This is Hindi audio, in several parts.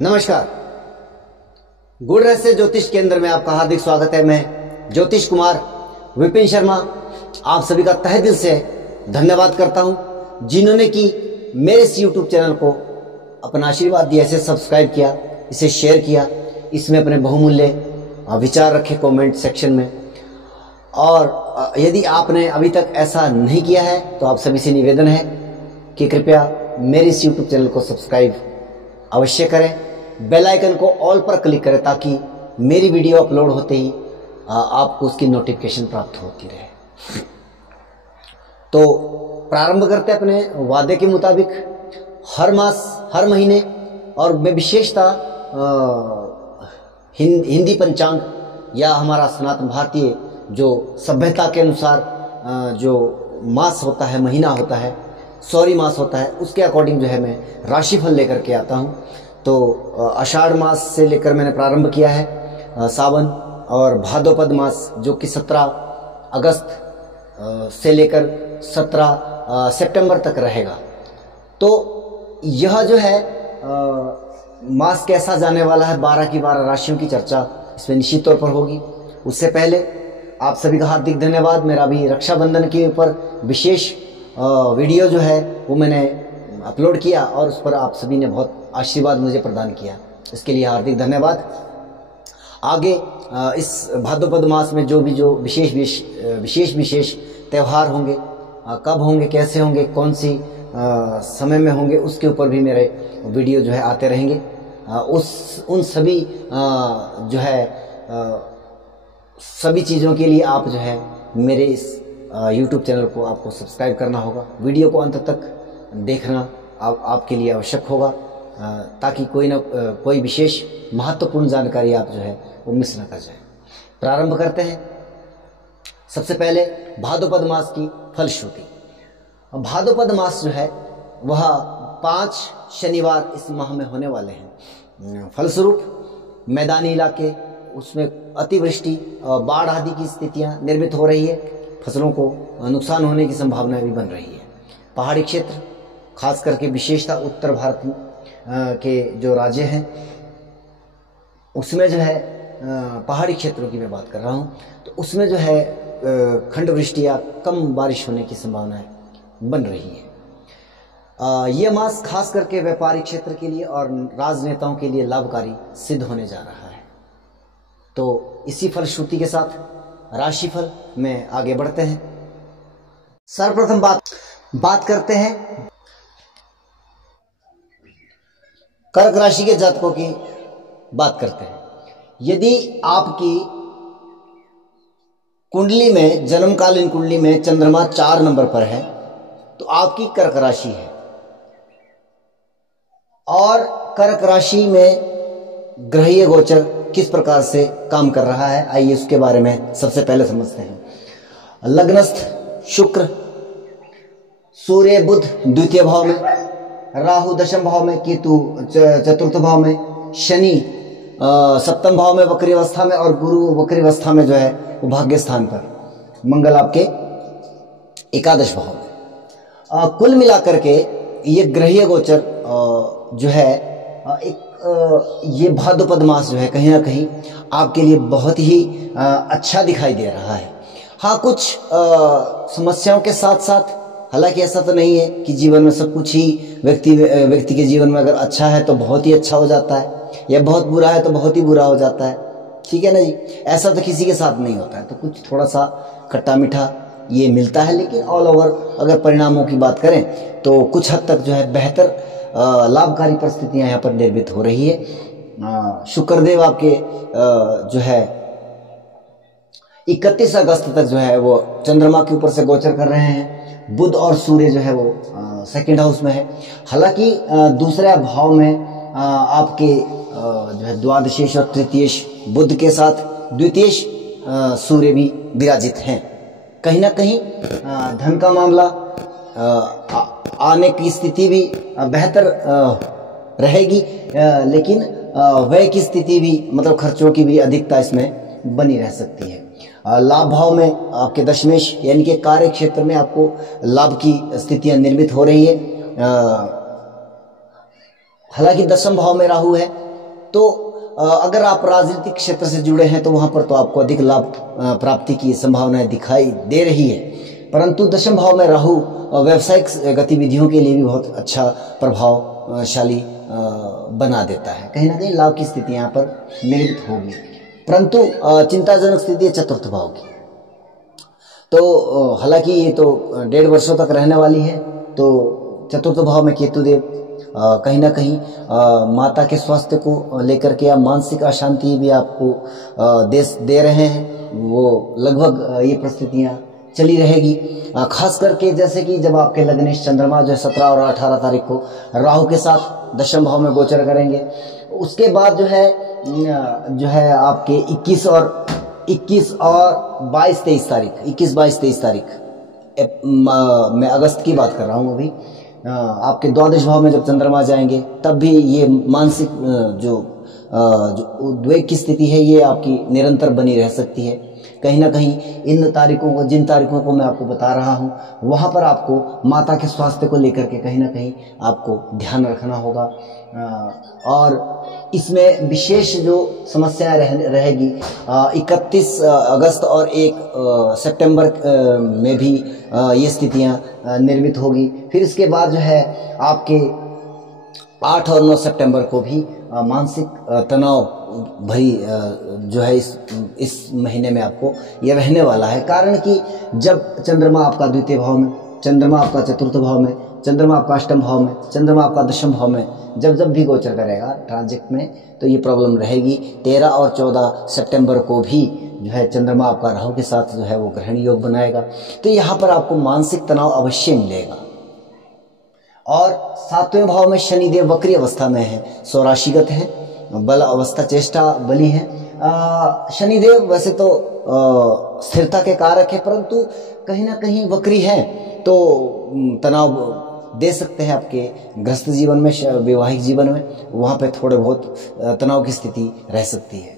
नमस्कार। गुड़ रहस्य ज्योतिष केंद्र में आपका हार्दिक स्वागत है। मैं ज्योतिष कुमार विपिन शर्मा आप सभी का तहे दिल से धन्यवाद करता हूं, जिन्होंने कि मेरे इस YouTube चैनल को अपना आशीर्वाद दिया, इसे सब्सक्राइब किया, इसे शेयर किया, इसमें अपने बहुमूल्य विचार रखे कमेंट सेक्शन में। और यदि आपने अभी तक ऐसा नहीं किया है तो आप सभी से निवेदन है कि कृपया मेरे इस YouTube चैनल को सब्सक्राइब अवश्य करें, बेल आइकन को ऑल पर क्लिक करें ताकि मेरी वीडियो अपलोड होते ही आपको उसकी नोटिफिकेशन प्राप्त होती रहे। तो प्रारंभ करते हैं अपने वादे के मुताबिक। हर मास, हर महीने और मैं विशेषता हिंदी पंचांग या हमारा सनातन भारतीय जो सभ्यता के अनुसार जो मास होता है, महीना होता है, सौरी मास होता है, उसके अकॉर्डिंग जो है मैं राशिफल लेकर के आता हूँ। तो आषाढ़ मास से लेकर मैंने प्रारंभ किया है सावन, और भाद्रपद मास जो कि 17 अगस्त से लेकर 17 सितंबर तक रहेगा। तो यह जो है मास कैसा जाने वाला है, 12 की 12 राशियों की चर्चा इसमें निश्चित तौर पर होगी। उससे पहले आप सभी का हार्दिक धन्यवाद। मेरा अभी रक्षाबंधन के ऊपर विशेष वीडियो जो है वो मैंने अपलोड किया और उस पर आप सभी ने बहुत आशीर्वाद मुझे प्रदान किया, इसके लिए हार्दिक धन्यवाद। आगे इस भाद्रपद मास में जो विशेष त्यौहार होंगे, कब होंगे, कैसे होंगे, कौन सी समय में होंगे, उसके ऊपर भी मेरे वीडियो जो है आते रहेंगे। उन सभी जो है सभी चीज़ों के लिए आप जो है मेरे इस YouTube चैनल को आपको सब्सक्राइब करना होगा। वीडियो को अंत तक देखना आपके लिए आवश्यक होगा ताकि कोई विशेष महत्वपूर्ण जानकारी आप जो है वो मिस न कर जाए। प्रारंभ करते हैं। सबसे पहले भाद्रपद मास की फलश्रुति। भाद्रपद मास जो है वह 5 शनिवार इस माह में होने वाले हैं। फलस्वरूप मैदानी इलाके उसमें अतिवृष्टि और बाढ़ आदि की स्थितियां निर्मित हो रही है, फसलों को नुकसान होने की संभावना भी बन रही है। पहाड़ी क्षेत्र खास करके विशेषता उत्तर भारत के जो राज्य हैं उसमें जो है पहाड़ी क्षेत्रों की मैं बात कर रहा हूं, तो उसमें जो है खंड वृष्टि या कम बारिश होने की संभावनाएं बन रही है। यह मास खास करके व्यापारिक क्षेत्र के लिए और राजनेताओं के लिए लाभकारी सिद्ध होने जा रहा है। तो इसी फलश्रुति के साथ राशिफल में आगे बढ़ते हैं। सर्वप्रथम बात करते हैं कर्क राशि के जातकों की बात करते हैं। यदि आपकी कुंडली में, जन्मकालीन कुंडली में चंद्रमा 4 नंबर पर है तो आपकी कर्क राशि है। और कर्क राशि में ग्रहीय गोचर किस प्रकार से काम कर रहा है, आइए उसके बारे में सबसे पहले समझते हैं। लग्नस्थ शुक्र, सूर्य बुध द्वितीय भाव में, राहु दशम भाव में, केतु चतुर्थ भाव में, शनि सप्तम भाव में वक्री अवस्था में, और गुरु वक्री अवस्था में जो है वो भाग्य स्थान पर, मंगल आपके एकादश भाव में। कुल मिलाकर के ये ग्रहीय गोचर जो है ये भाद्रपद मास जो है कहीं ना कहीं आपके लिए बहुत ही अच्छा दिखाई दे रहा है। हाँ, कुछ समस्याओं के साथ साथ, हालांकि ऐसा तो नहीं है कि जीवन में सब कुछ ही व्यक्ति के जीवन में अगर अच्छा है तो बहुत ही अच्छा हो जाता है, या बहुत बुरा है तो बहुत ही बुरा हो जाता है, ठीक है ना जी। ऐसा तो किसी के साथ नहीं होता है, तो कुछ थोड़ा सा खट्टा मीठा ये मिलता है, लेकिन ऑल ओवर अगर परिणामों की बात करें तो कुछ हद तक जो है बेहतर लाभकारी परिस्थितियां यहाँ पर निर्मित हो रही है। शुक्रदेव आपके जो है 31 अगस्त तक जो है वो चंद्रमा के ऊपर से गोचर कर रहे हैं। बुध और सूर्य जो है वो सेकंड हाउस में है। हालांकि दूसरे भाव में आपके जो है द्वादशेश और तृतीयेश बुध के साथ द्वितीयेश सूर्य भी विराजित हैं। कहीं ना कहीं धन का मामला आने की स्थिति भी बेहतर रहेगी, लेकिन व्यय की स्थिति भी, मतलब खर्चों की भी अधिकता इसमें बनी रह सकती है। लाभ भाव में आपके दशमेश यानी कि कार्य क्षेत्र में आपको लाभ की स्थितियां निर्मित हो रही है। हालांकि दशम भाव में राहु है तो अगर आप राजनीतिक क्षेत्र से जुड़े हैं तो वहां पर तो आपको अधिक लाभ प्राप्ति की संभावनाएं दिखाई दे रही है। परंतु दशम भाव में राहु व्यावसायिक गतिविधियों के लिए भी बहुत अच्छा प्रभावशाली बना देता है। कहीं ना कहीं लाभ की स्थिति यहाँ पर निर्मित होगी। परंतु चिंताजनक स्थिति है चतुर्थ भाव की। तो हालांकि ये तो 1.5 वर्षों तक रहने वाली है। तो चतुर्थ भाव में केतुदेव कहीं ना कहीं माता के स्वास्थ्य को लेकर के या मानसिक अशांति भी आपको दे रहे हैं। वो लगभग ये परिस्थितियां चली रहेगी। खास करके जैसे कि जब आपके लग्नेश चंद्रमा जो है 17 और 18 तारीख को राहु के साथ दशम भाव में गोचर करेंगे, उसके बाद जो है आपके 21 और 22-23 तारीख 21-22-23 तारीख मैं अगस्त की बात कर रहा हूँ अभी, आपके द्वादश भाव में जब चंद्रमा जाएंगे तब भी ये मानसिक जो उद्वेग की स्थिति है ये आपकी निरंतर बनी रह सकती है। कहीं ना कहीं इन तारीखों को, जिन तारीखों को मैं आपको बता रहा हूँ, वहाँ पर आपको माता के स्वास्थ्य को लेकर के कहीं ना कहीं आपको ध्यान रखना होगा। और इसमें विशेष जो समस्याएं रहेगी 31 अगस्त और 1 सितंबर में भी ये स्थितियां निर्मित होगी। फिर इसके बाद जो है आपके 8 और 9 सितंबर को भी मानसिक तनाव भरी जो है इस महीने में आपको ये रहने वाला है। कारण कि जब चंद्रमा आपका द्वितीय भाव में, चंद्रमा आपका चतुर्थ भाव में, चंद्रमा आपका अष्टम भाव में, चंद्रमा आपका दशम भाव में जब भी गोचर करेगा ट्रांजिट में, तो ये प्रॉब्लम रहेगी। 13 और 14 सितंबर को भी जो है चंद्रमा आपका राहु के साथ जो है वो ग्रहण योग बनाएगा। तो यहाँ पर आपको मानसिक तनाव अवश्य मिलेगा। और 7वें भाव में शनिदेव वक्री अवस्था में है, स्वराशिगत है, बल अवस्था चेष्टा बली है। शनिदेव वैसे तो स्थिरता के कारक है, परंतु कहीं ना कहीं वक्री है तो तनाव दे सकते हैं आपके गृहस्थ जीवन में, वैवाहिक जीवन में, वहाँ पे थोड़े बहुत तनाव की स्थिति रह सकती है।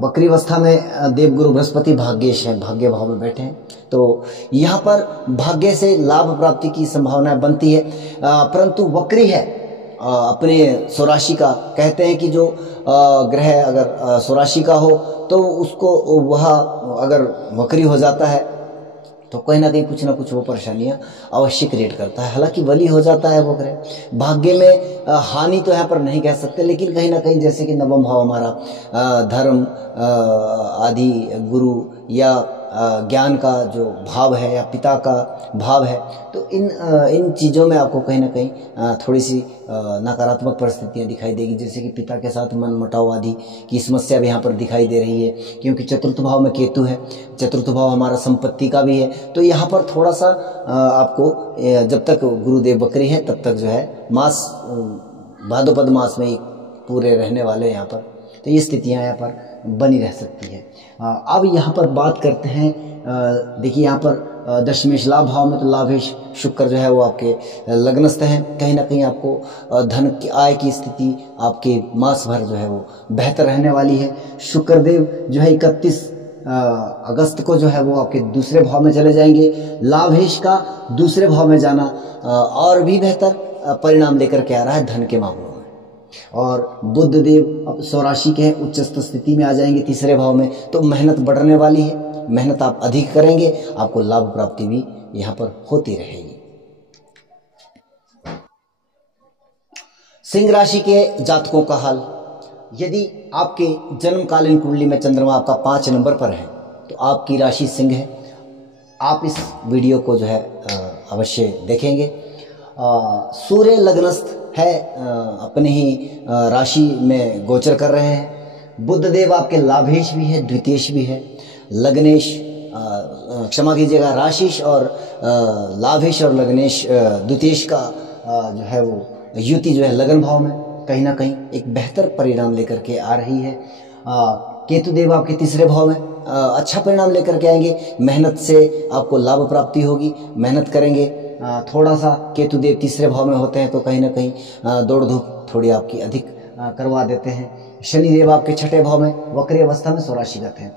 वक्री अवस्था में देवगुरु बृहस्पति भाग्येश हैं, भाग्य भाव में बैठे हैं, तो यहाँ पर भाग्य से लाभ प्राप्ति की संभावना बनती है। परंतु वक्री है अपने स्वराशि का। कहते हैं कि जो ग्रह अगर स्वराशि का हो तो उसको वह अगर वक्री हो जाता है तो कहीं ना कहीं कुछ ना कुछ वो परेशानियां अवश्य क्रिएट करता है। हालांकि बली हो जाता है वो ग्रह, भाग्य में हानि तो यहाँ पर नहीं कह सकते, लेकिन कहीं ना कहीं जैसे कि नवम भाव हमारा धर्म आदि गुरु या ज्ञान का जो भाव है या पिता का भाव है, तो इन चीज़ों में आपको कहीं ना कहीं थोड़ी सी नकारात्मक परिस्थितियां दिखाई देगी। जैसे कि पिता के साथ मनमुटाव आदि की समस्या भी यहाँ पर दिखाई दे रही है, क्योंकि चतुर्थ भाव में केतु है, चतुर्थ भाव हमारा संपत्ति का भी है। तो यहाँ पर थोड़ा सा आपको जब तक गुरुदेव वक्री है तब तक जो है मास भाद्रपद मास में पूरे रहने वाले यहाँ पर, तो ये स्थितियाँ यहाँ पर बनी रह सकती है। अब यहाँ पर बात करते हैं, देखिए यहाँ पर दशमेश लाभ भाव में तो लाभेश शुक्र जो है वो आपके लग्नस्थ हैं। कहीं ना कहीं आपको धन की आय की स्थिति आपके मास भर जो है वो बेहतर रहने वाली है। शुक्रदेव जो है 31 अगस्त को जो है वो आपके दूसरे भाव में चले जाएंगे। लाभेश का दूसरे भाव में जाना और भी बेहतर परिणाम लेकर के आ रहा है धन के मामलों में। और बुध देव अब स्वराशि के उच्चस्थ स्थिति में आ जाएंगे तीसरे भाव में, तो मेहनत बढ़ने वाली है, मेहनत आप अधिक करेंगे, आपको लाभ प्राप्ति भी यहाँ पर होती रहेगी। सिंह राशि के जातकों का हाल, यदि आपके जन्मकालीन कुंडली में चंद्रमा आपका 5 नंबर पर है तो आपकी राशि सिंह है। आप इस वीडियो को जो है अवश्य देखेंगे। सूर्य लग्नस्थ है, अपने ही राशि में गोचर कर रहे हैं। बुध देव आपके लाभेश भी है, द्वितीयेश भी है। लग्नेश क्षमा कीजिएगा, राशिश और लाभेश और लग्नेश द्वितीयेश का जो है वो युति जो है लगन भाव में कहीं ना कहीं एक बेहतर परिणाम लेकर के आ रही है। केतु देव आपके तीसरे भाव में अच्छा परिणाम लेकर के आएंगे। मेहनत से आपको लाभ प्राप्ति होगी, मेहनत करेंगे। थोड़ा सा केतु देव तीसरे भाव में होते हैं तो कहीं ना कहीं दौड़ धूप थोड़ी आपकी अधिक करवा देते हैं। शनि देव आपके छठे भाव में वक्री अवस्था में स्वराशिगत हैं।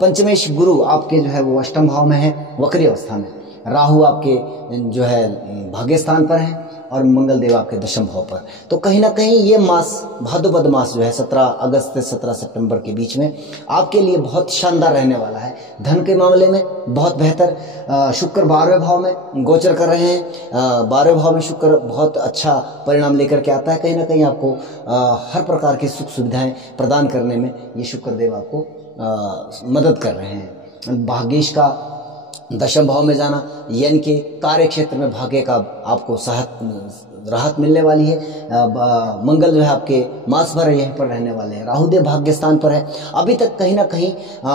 पंचमेश गुरु आपके जो है वो अष्टम भाव में है वक्री अवस्था में। राहु आपके जो है भाग्य स्थान पर है और मंगल देव आपके दशम भाव पर। तो कहीं ना कहीं ये मास, भाद्रपद मास जो है 17 अगस्त से 17 सितंबर के बीच में आपके लिए बहुत शानदार रहने वाला है। धन के मामले में बहुत बेहतर, शुक्र 12वें भाव में गोचर कर रहे हैं। 12वें भाव में शुक्र बहुत अच्छा परिणाम लेकर के आता है। कहीं ना कहीं आपको हर प्रकार की सुख सुविधाएं प्रदान करने में ये शुक्र देव आपको मदद कर रहे हैं। भाग्येश का दशम भाव में जाना यानी कि कार्य क्षेत्र में भाग्य का आपको राहत मिलने वाली है। मंगल जो है आपके मास भर यहीं पर रहने वाले हैं। राहुदेव भाग्य स्थान पर है। अभी तक कहीं ना कहीं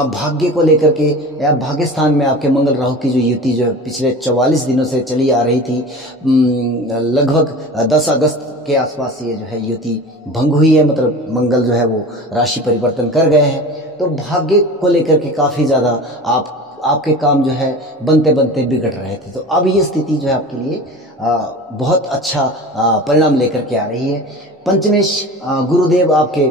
भाग्य को लेकर के या भाग्य स्थान में आपके मंगल राहु की जो युति जो है पिछले 44 दिनों से चली आ रही थी, लगभग 10 अगस्त के आसपास ये जो है युति भंग हुई है। मतलब मंगल जो है वो राशि परिवर्तन कर गए हैं। तो भाग्य को लेकर के काफ़ी ज़्यादा आपके काम जो है बनते बनते बिगड़ रहे थे। तो अब ये स्थिति जो है आपके लिए बहुत अच्छा परिणाम लेकर के आ रही है। पंचमेश गुरुदेव आपके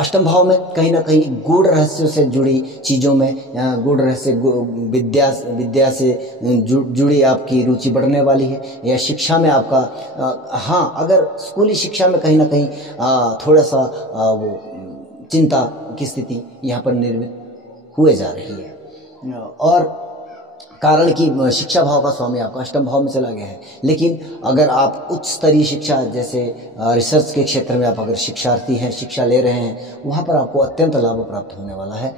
अष्टम भाव में कहीं ना कहीं गूढ़ रहस्यों से जुड़ी चीज़ों में, गूढ़ रहस्य विद्या से जुड़ी आपकी रुचि बढ़ने वाली है। या शिक्षा में आपका हाँ, अगर स्कूली शिक्षा में कहीं ना कहीं थोड़ा सा वो चिंता की स्थिति यहाँ पर निर्मित हुए जा रही है। और कारण कि शिक्षा भाव का स्वामी आपका अष्टम भाव में चला गया है। लेकिन अगर आप उच्च स्तरीय शिक्षा जैसे रिसर्च के क्षेत्र में आप अगर शिक्षार्थी हैं, शिक्षा ले रहे हैं, वहाँ पर आपको अत्यंत लाभ प्राप्त होने वाला है।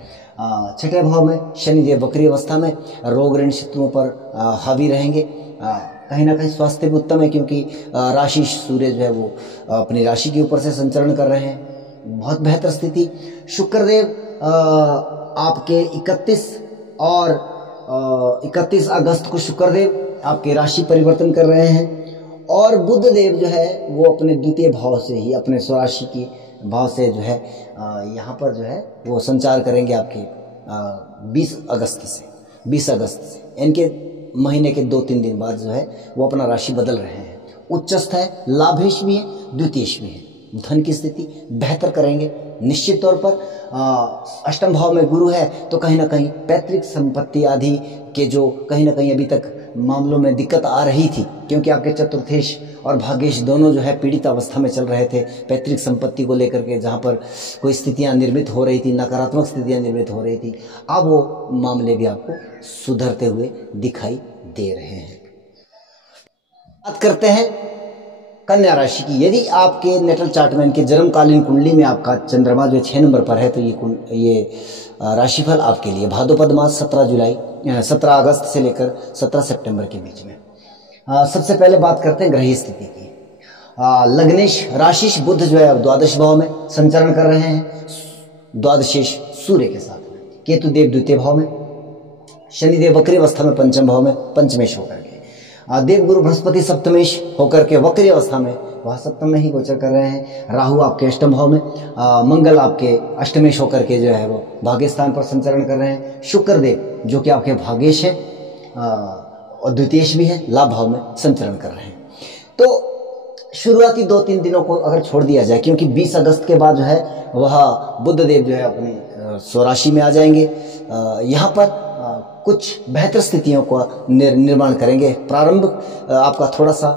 छठे भाव में शनिदेव वक्री अवस्था में रोग ऋण शत्रुओं पर हावी रहेंगे। कहीं ना कहीं स्वास्थ्य भी उत्तम है क्योंकि राशि सूर्य जो है वो अपनी राशि के ऊपर से संचरण कर रहे हैं। बहुत बेहतर स्थिति। शुक्रदेव आपके 31 अगस्त को शुक्रदेव आपके राशि परिवर्तन कर रहे हैं। और बुध देव जो है वो अपने द्वितीय भाव से ही, अपने स्वराशि की भाव से जो है यहाँ पर जो है वो संचार करेंगे आपके 20 अगस्त से। इनके महीने के 2-3 दिन बाद जो है वो अपना राशि बदल रहे हैं। उच्चस्थ है, लाभेश भी है, द्वितीयेश भी है। धन की स्थिति बेहतर करेंगे निश्चित तौर पर। अष्टम भाव में गुरु है तो कहीं ना कहीं पैतृक संपत्ति आदि के जो कहीं ना कहीं अभी तक मामलों में दिक्कत आ रही थी, क्योंकि आपके चतुर्थेश और भाग्येश दोनों जो है पीड़ित अवस्था में चल रहे थे पैतृक संपत्ति को लेकर के, जहाँ पर कोई स्थितियाँ निर्मित हो रही थी, नकारात्मक स्थितियाँ निर्मित हो रही थी। अब वो मामले भी आपको सुधरते हुए दिखाई दे रहे हैं। बात करते हैं कन्या राशि की। यदि आपके नेटल चार्ट में, इनके जन्मकालीन कुंडली में आपका चंद्रमा जो 6 नंबर पर है, तो ये राशिफल आपके लिए भाद्रपद मास 17 अगस्त से लेकर 17 सितंबर के बीच में। सबसे पहले बात करते हैं ग्रही स्थिति की। लग्नेश राशिश बुध जो है द्वादश भाव में संचरण कर रहे हैं, द्वादशेश सूर्य के साथ में। केतु देव द्वितीय भाव में, शनिदेव वक्री अवस्था में पंचम भाव में पंचमेश होकर के, देव गुरु बृहस्पति सप्तमेश होकर के वक्री अवस्था में वह सप्तम में ही गोचर कर रहे हैं। राहु आपके अष्टम भाव में, मंगल आपके अष्टमेश होकर के जो है वो भाग्य स्थान पर संचरण कर रहे हैं। शुक्रदेव जो कि आपके भाग्येश है और द्वितीयेश भी है, लाभ भाव में संचरण कर रहे हैं। तो शुरुआती 2-3 दिनों को अगर छोड़ दिया जाए, क्योंकि 20 अगस्त के बाद जो है वह बुध देव जो है अपनी स्वराशि में आ जाएंगे। यहाँ पर कुछ बेहतर स्थितियों का निर्माण करेंगे। प्रारंभ आपका थोड़ा सा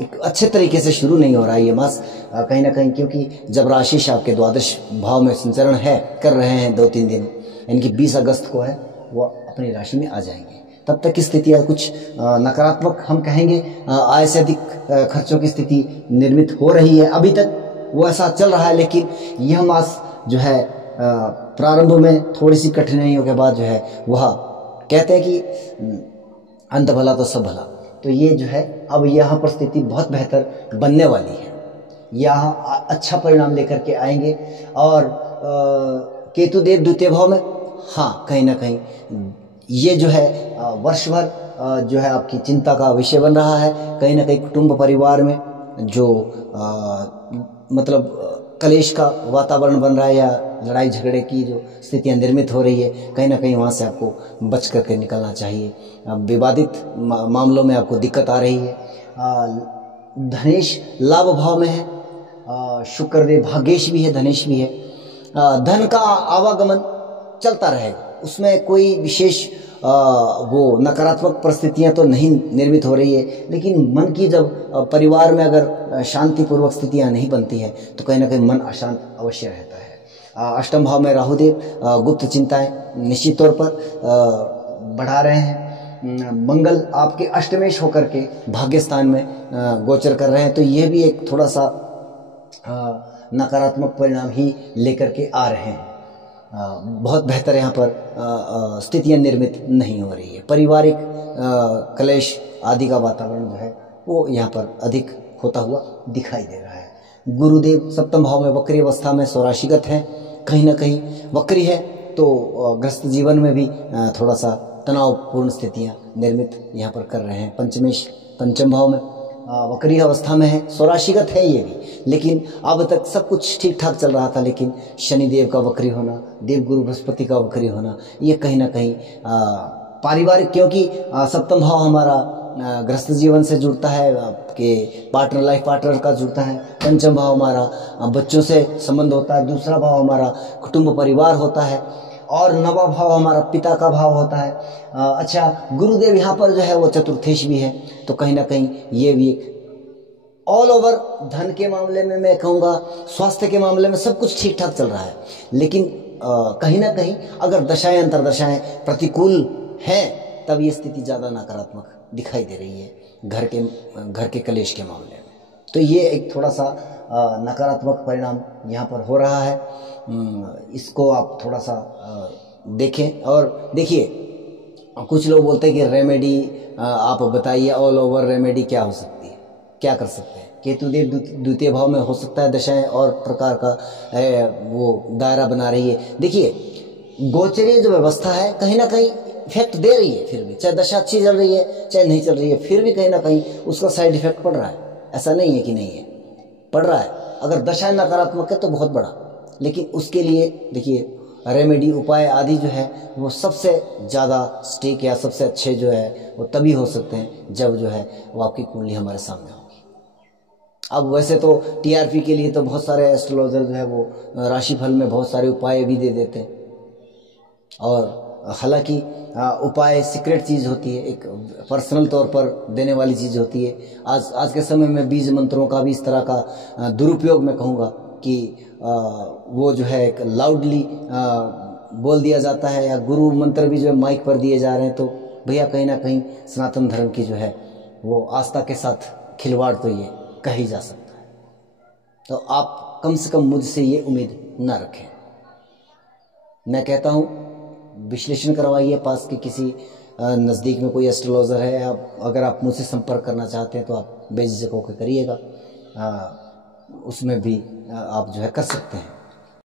एक अच्छे तरीके से शुरू नहीं हो रहा है ये मास, कहीं ना कहीं, क्योंकि जब राशि आपके द्वादश भाव में संचरण कर रहे हैं 2-3 दिन, इनकी 20 अगस्त को है वो अपनी राशि में आ जाएंगे। तब तक की स्थितियाँ कुछ नकारात्मक हम कहेंगे, आय से अधिक खर्चों की स्थिति निर्मित हो रही है। अभी तक वो ऐसा चल रहा है, लेकिन यह मास जो है प्रारंभ में थोड़ी सी कठिनाइयों के बाद जो है वह कहते हैं कि अंत भला तो सब भला। तो ये जो है अब यहाँ पर स्थिति बहुत बेहतर बनने वाली है, यहाँ अच्छा परिणाम लेकर के आएंगे। और केतु देव द्वितीय भाव में, हाँ कहीं ना कहीं ये जो है वर्ष भर जो है आपकी चिंता का विषय बन रहा है। कहीं ना कहीं कुटुंब परिवार में जो मतलब कलेश का वातावरण बन रहा है या लड़ाई झगड़े की जो स्थितियां निर्मित हो रही है, कहीं ना कहीं वहाँ से आपको बच करके निकलना चाहिए। विवादित मामलों में आपको दिक्कत आ रही है। धनेश लाभ भाव में है, शुक्रदेव भाग्येश भी है, धनेश भी है। धन का आवागमन चलता रहेगा, उसमें कोई विशेष वो नकारात्मक परिस्थितियां तो नहीं निर्मित हो रही है, लेकिन मन की जब परिवार में अगर शांतिपूर्वक स्थितियां नहीं बनती है तो कहीं ना कहीं मन अशांत अवश्य रहता है। अष्टम भाव में राहुदेव गुप्त चिंताएं निश्चित तौर पर बढ़ा रहे हैं। मंगल आपके अष्टमेश होकर के भाग्य स्थान में गोचर कर रहे हैं, तो यह भी एक थोड़ा सा नकारात्मक परिणाम ही लेकर के आ रहे हैं। बहुत बेहतर यहाँ पर स्थितियाँ निर्मित नहीं हो रही है। पारिवारिक क्लेश आदि का वातावरण जो है वो यहाँ पर अधिक होता हुआ दिखाई दे रहा है। गुरुदेव सप्तम भाव में वक्री अवस्था में स्वराशिगत है, कहीं ना कहीं वक्री है, तो गृहस्थ जीवन में भी थोड़ा सा तनावपूर्ण स्थितियाँ निर्मित यहाँ पर कर रहे हैं। पंचम भाव में वक्री अवस्था में है, स्वराशिगत है ये भी, लेकिन अब तक सब कुछ ठीक ठाक चल रहा था, लेकिन शनिदेव का वक्री होना, देवगुरु बृहस्पति का वक्री होना, ये कहीं ना कहीं पारिवारिक, क्योंकि सप्तम भाव हमारा गृहस्थ जीवन से जुड़ता है, आपके पार्टनर, लाइफ पार्टनर का जुड़ता है। पंचम भाव हमारा बच्चों से संबंध होता है। दूसरा भाव हमारा कुटुंब परिवार होता है, और नवा भाव हमारा पिता का भाव होता है। अच्छा, गुरुदेव यहाँ पर जो है वो चतुर्थेश भी है, तो कहीं ना कहीं ये भी ऑल ओवर धन के मामले में मैं कहूँगा, स्वास्थ्य के मामले में सब कुछ ठीक ठाक चल रहा है, लेकिन कहीं ना कहीं अगर दशाएं अंतरदशाएं प्रतिकूल हैं तब ये स्थिति ज़्यादा नकारात्मक दिखाई दे रही है घर के कलेश के मामले में। तो ये एक थोड़ा सा नकारात्मक परिणाम यहाँ पर हो रहा है। इसको आप थोड़ा सा देखें। और देखिए, कुछ लोग बोलते हैं कि रेमेडी आप बताइए, ऑल ओवर रेमेडी क्या हो सकती है, क्या कर सकते हैं। केतुदेव द्वितीय भाव में हो सकता है दशाएं और प्रकार का वो दायरा बना रही है। देखिए, गोचरीय जो व्यवस्था है कहीं ना कहीं इफेक्ट दे रही है, फिर भी चाहे दशा अच्छी चल रही है चाहे नहीं चल रही है, फिर भी कहीं ना कहीं उसका साइड इफेक्ट पड़ रहा है। ऐसा नहीं है कि नहीं है, पड़ रहा है। अगर दशा नकारात्मक है तो बहुत बड़ा, लेकिन उसके लिए देखिए रेमेडी उपाय आदि जो है वो सबसे ज़्यादा स्टेक या सबसे अच्छे जो है वो तभी हो सकते हैं जब जो है वो आपकी कुंडली हमारे सामने होगी। अब वैसे तो टीआरपी के लिए तो बहुत सारे एस्ट्रोलॉजर जो है वो राशिफल में बहुत सारे उपाय भी दे देते हैं, और हालांकि उपाय सीक्रेट चीज़ होती है, एक पर्सनल तौर पर देने वाली चीज़ होती है। आज के समय में बीज मंत्रों का भी इस तरह का दुरुपयोग मैं कहूँगा कि वो जो है एक लाउडली बोल दिया जाता है, या गुरु मंत्र भी जो है माइक पर दिए जा रहे हैं, तो भैया कहीं ना कहीं सनातन धर्म की जो है वो आस्था के साथ खिलवाड़ तो ये कह ही जा सकता है। तो आप कम से कम मुझसे ये उम्मीद ना रखें। मैं कहता हूँ विश्लेषण करवाइए, पास के किसी नज़दीक में कोई एस्ट्रोलॉजर है, अगर आप मुझसे संपर्क करना चाहते हैं तो आप बेझिझक होकर करिएगा, उसमें भी आप जो है कर सकते हैं।